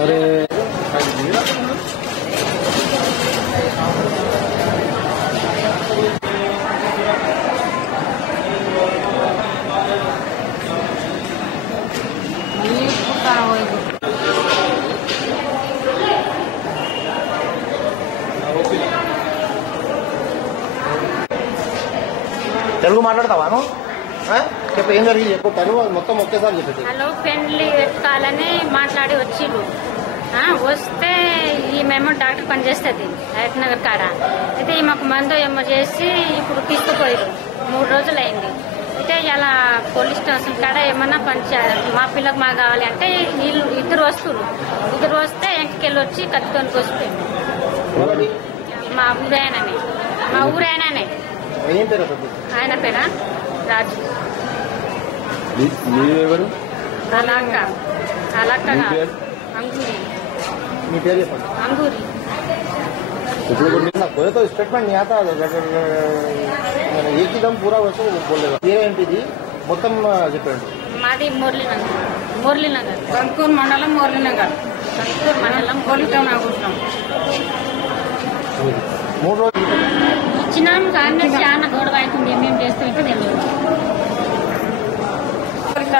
अरे తెలుగు మాట్లాడతావాను చెప్పు ఏం జరిగింది చెప్పు తెలుగు మొత్తం ఒకేసారి చెప్పేది. హలో పెండ్లి పెట్టుకోవాలని మాట్లాడి వచ్చిండు. వస్తే ఈమెమో డాక్టర్ పనిచేస్తుంది హయత్ నగర్ కాడ. అయితే ఈమెకు మందు ఏమో చేసి ఇప్పుడు తీసుకుపోయారు. 3 రోజులు అయింది. అయితే ఇలా పోలీస్ స్టేషన్ కాడ ఏమన్నా మా పిల్లలకు మా కావాలి అంటే వీళ్ళు ఇద్దరు వస్తే వెంటకెళ్ళి వచ్చి కత్తితోని కోసిపోయింది. మా ఊరాయననే ఆయన పేరా రాజు. అలాక్క अंगूरी अंगूरी बोले तो स्टेटमेंट नहीं आता एक ही दम पूरा वैसे बोलेगा ఏంటిది మొత్తం చెప్పండి. మాది మురళీనగర్ కంకూర్ మండలం మురళీనగర్ పోలీస్ టౌన్ ఆగుతున్నాం. 3 రోజులు ఇచ్చినాం కానీ చాలా గొడవ అవుతుంది. ఏమేమి చేస్తుంటే తెలియదు. పోలీస్